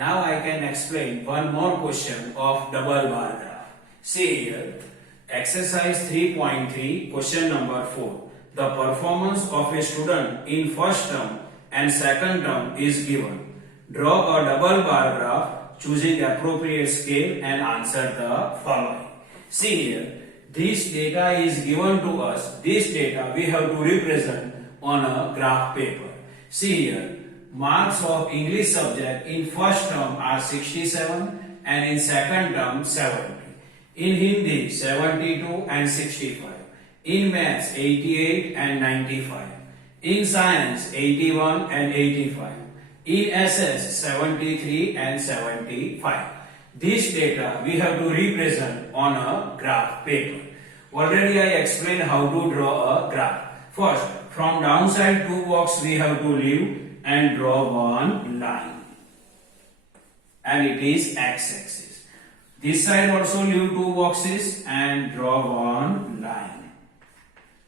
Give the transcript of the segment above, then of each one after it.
Now I can explain one more question of double bar graph. See here, exercise 3.3, question number 4. The performance of a student in first term and second term is given. Draw a double bar graph choosing appropriate scale and answer the following. See here, this data is given to us. This data we have to represent on a graph paper. See here, marks of English subject in first term are 67 and in second term 70. In Hindi 72 and 65. In maths 88 and 95. In science 81 and 85. In SS 73 and 75. This data we have to represent on a graph paper. Already I explained how to draw a graph. First, from downside two box we have to leave and draw one line. And it is x-axis. This side also leave two boxes and draw one line.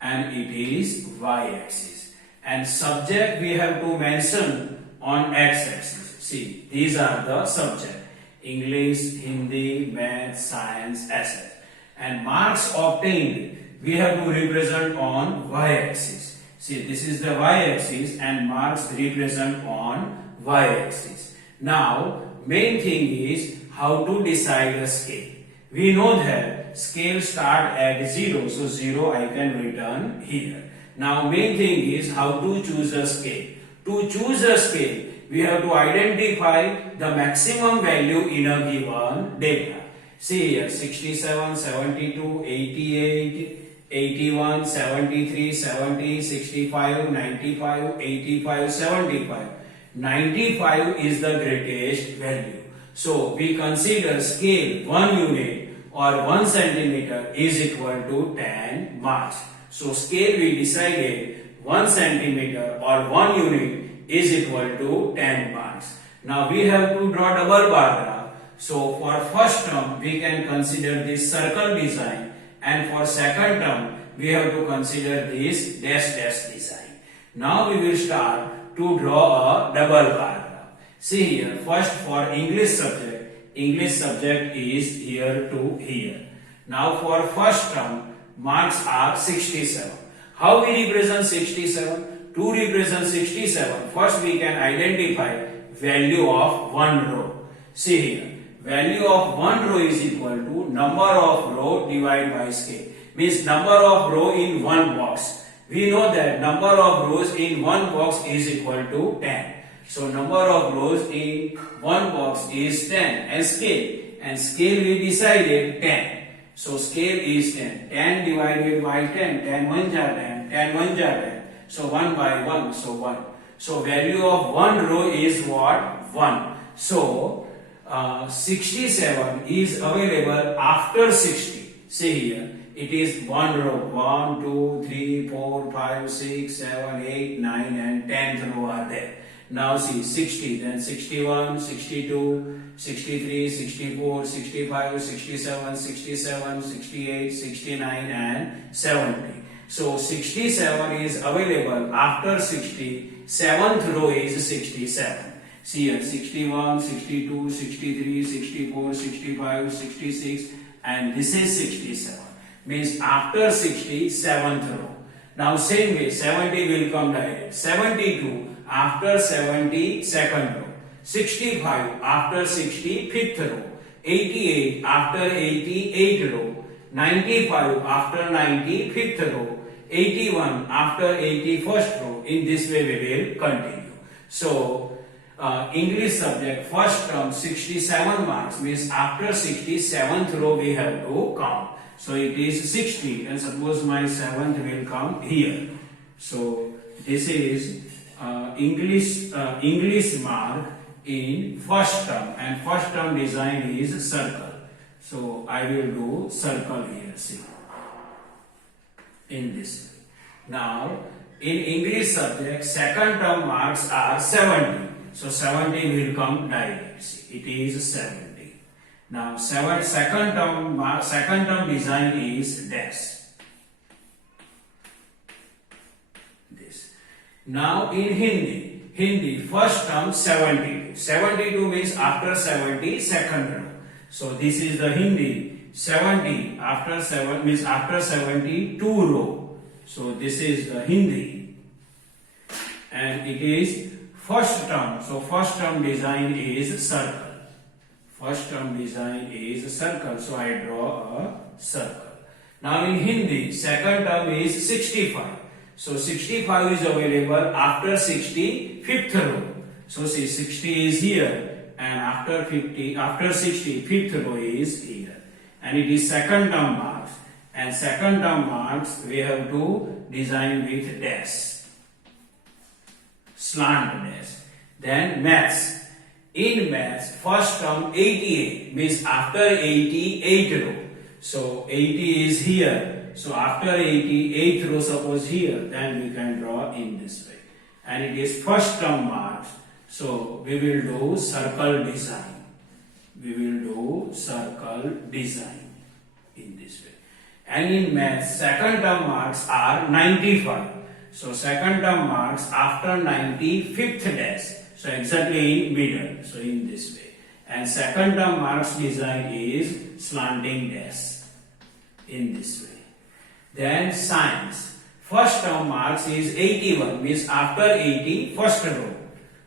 And it is y-axis. And subject we have to mention on x-axis. See, these are the subject. English, Hindi, Math, Science, SS. And marks obtained we have to represent on y-axis. See, this is the y-axis and marks represent on y-axis. Now, main thing is how to decide a scale. We know that scale start at 0, so 0 I can return here. Now, main thing is how to choose a scale. To choose a scale, we have to identify the maximum value in a given data. See here, 67, 72, 88, 81, 73, 70, 65, 95, 85, 75. 95 is the greatest value. So, we consider scale 1 unit or 1 centimeter is equal to 10 marks. So, scale we decided 1 centimeter or 1 unit is equal to 10 marks. Now we have to draw double bar graph. So for first term we can consider this circle design, and for second term we have to consider this dash dash design. Now we will start to draw a double bar graph. See here, first for English subject is here to here. Now for first term marks are 67. How we represent 67? To represent 67, first we can identify value of one row. See here, value of one row is equal to number of row divided by scale. Means number of row in one box. We know that number of rows in one box is equal to 10. So number of rows in one box is 10 and scale we decided 10. So scale is 10. 10 divided by 10, 10 1 jar 10, 10 1 jar 10. So 1 by 1, so 1. So value of one row is what? 1. So 67 is available after 60. See here, it is one row. 1, 2, 3, 4, 5, 6, 7, 8, 9 and 10th row are there. Now see 60, then 61, 62, 63, 64, 65, 67, 67, 68, 69 and 70. So 67 is available after 60, 7th row is 67. See here, 61, 62, 63, 64, 65, 66 and this is 67. Means after 60, 7th row. Now same way, 70 will come direct. 72 after 70, 2nd row. 65 after 60, 5th row. 88 after 80, 8th row. 95 after 90, 5th row. 81 after 80, 1st row. In this way we will continue. So English subject first term 67 marks, means after 67th row we have to count. So it is 60 and suppose my 7th will come here. So this is English mark in first term, and first term design is circle. So I will do circle here, see, in this way. Now in English subject second term marks are 70. So 70 will come direct. See, it is 70. Now second term design is dash. This. Now in Hindi Hindi, first term 72. 72 means after 70, second row. So this is the Hindi. 70 after 7 means after 70, two row. So this is the Hindi. And it is first term. So first term design is circle. First term design is circle. So I draw a circle. Now in Hindi, second term is 65. So 65 is available after 60, fifth row. So see 60 is here and after 60, fifth row is here. And it is second term marks. And second term marks we have to design with dash. Slant dash. Then maths. In maths, first term 88 means after 80, 8 row. So 80 is here. So after 80, 8th row suppose here, then we can draw in this way. And it is first term marks. So we will do circle design. We will do circle design in this way. And in maths, second term marks are 95. So second term marks after 90, fifth dash. So exactly in middle. So in this way. And second term marks design is slanting dash in this way. Then science. First term marks is 81 means after 80, first row.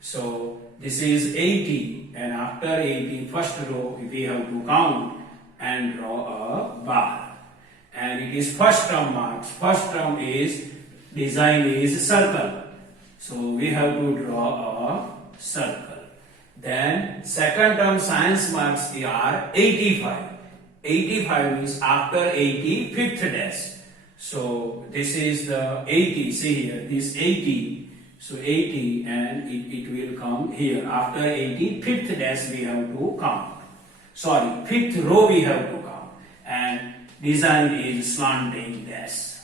So this is 80 and after 80, first row we have to count and draw a bar. And it is first term marks. First term is design is circle. So we have to draw a circle. Then second term science marks are 85. 85 means after 80, fifth dash. So this is the 80, see here, this 80, so 80 and it will come here. After 80, fifth dash we have to count. Sorry, fifth row we have to count. And design is slanting dash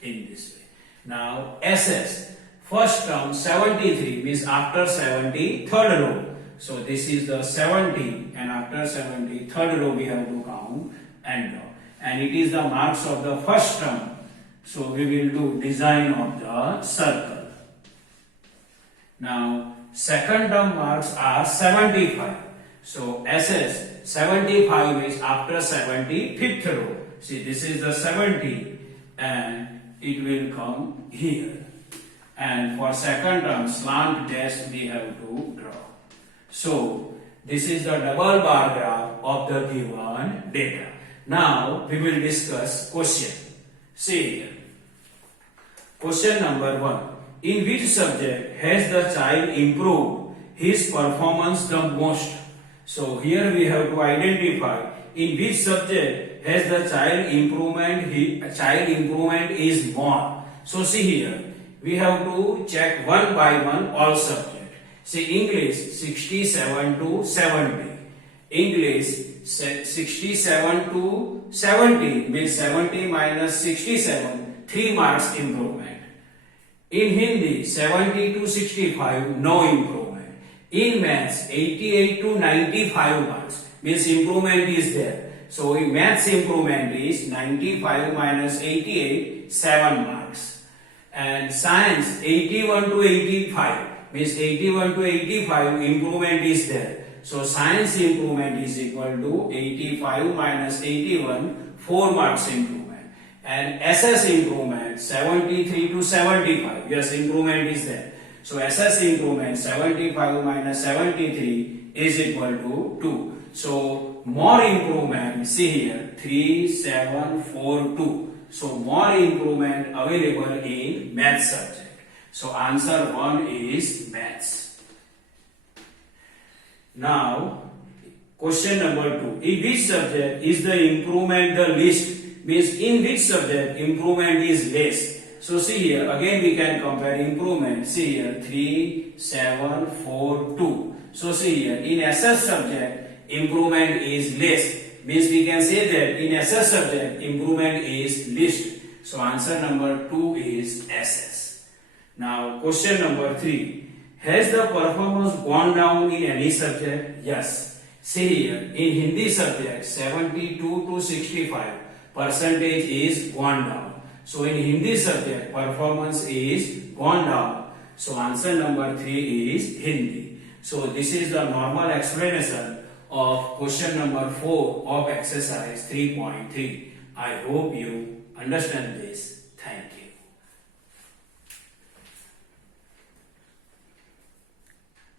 in this way. Now SS, first term 73 means after 70, third row. So this is the 70 and after 70, third row we have to count and draw. And it is the marks of the first term. So we will do design of the circle. Now second term marks are 75. So SS 75 is after 70, fifth row. See this is the 70 and it will come here. And for second term slant dash we have to draw. So this is the double bar graph of the given data. Now we will discuss question. See here. Question number 1. In which subject has the child improved his performance the most? So here we have to identify in which subject has the child improvement is more. So see here we have to check one by one all subjects. See English 67 to 70. English 67 to 70 means 70 minus 67, 3 marks improvement. In Hindi 70 to 65, no improvement. In maths 88 to 95 marks means improvement is there. So in maths improvement is 95 minus 88, 7 marks. And science 81 to 85 means 81 to 85 improvement is there. So science improvement is equal to 85 minus 81, 4 marks improvement. And SS improvement 73 to 75, yes improvement is there. So SS improvement 75 minus 73 is equal to 2. So more improvement, see here 3, 7, 4, 2. So more improvement available in math subject. So answer 1 is maths. Now, question number 2. In which subject is the improvement the least? Means in which subject improvement is less? So see here, again we can compare improvement. See here, 3, 7, 4, 2. So see here, in SS subject, improvement is less. Means we can say that in SS subject, improvement is least. So answer number 2 is SS. Now, question number 3. Has the performance gone down in any subject? Yes. See here, in Hindi subject, 72 to 65 percentage is gone down. So in Hindi subject, performance is gone down. So answer number 3 is Hindi. So this is the normal explanation of question number 4 of exercise 3.3. I hope you understand this. Thank you.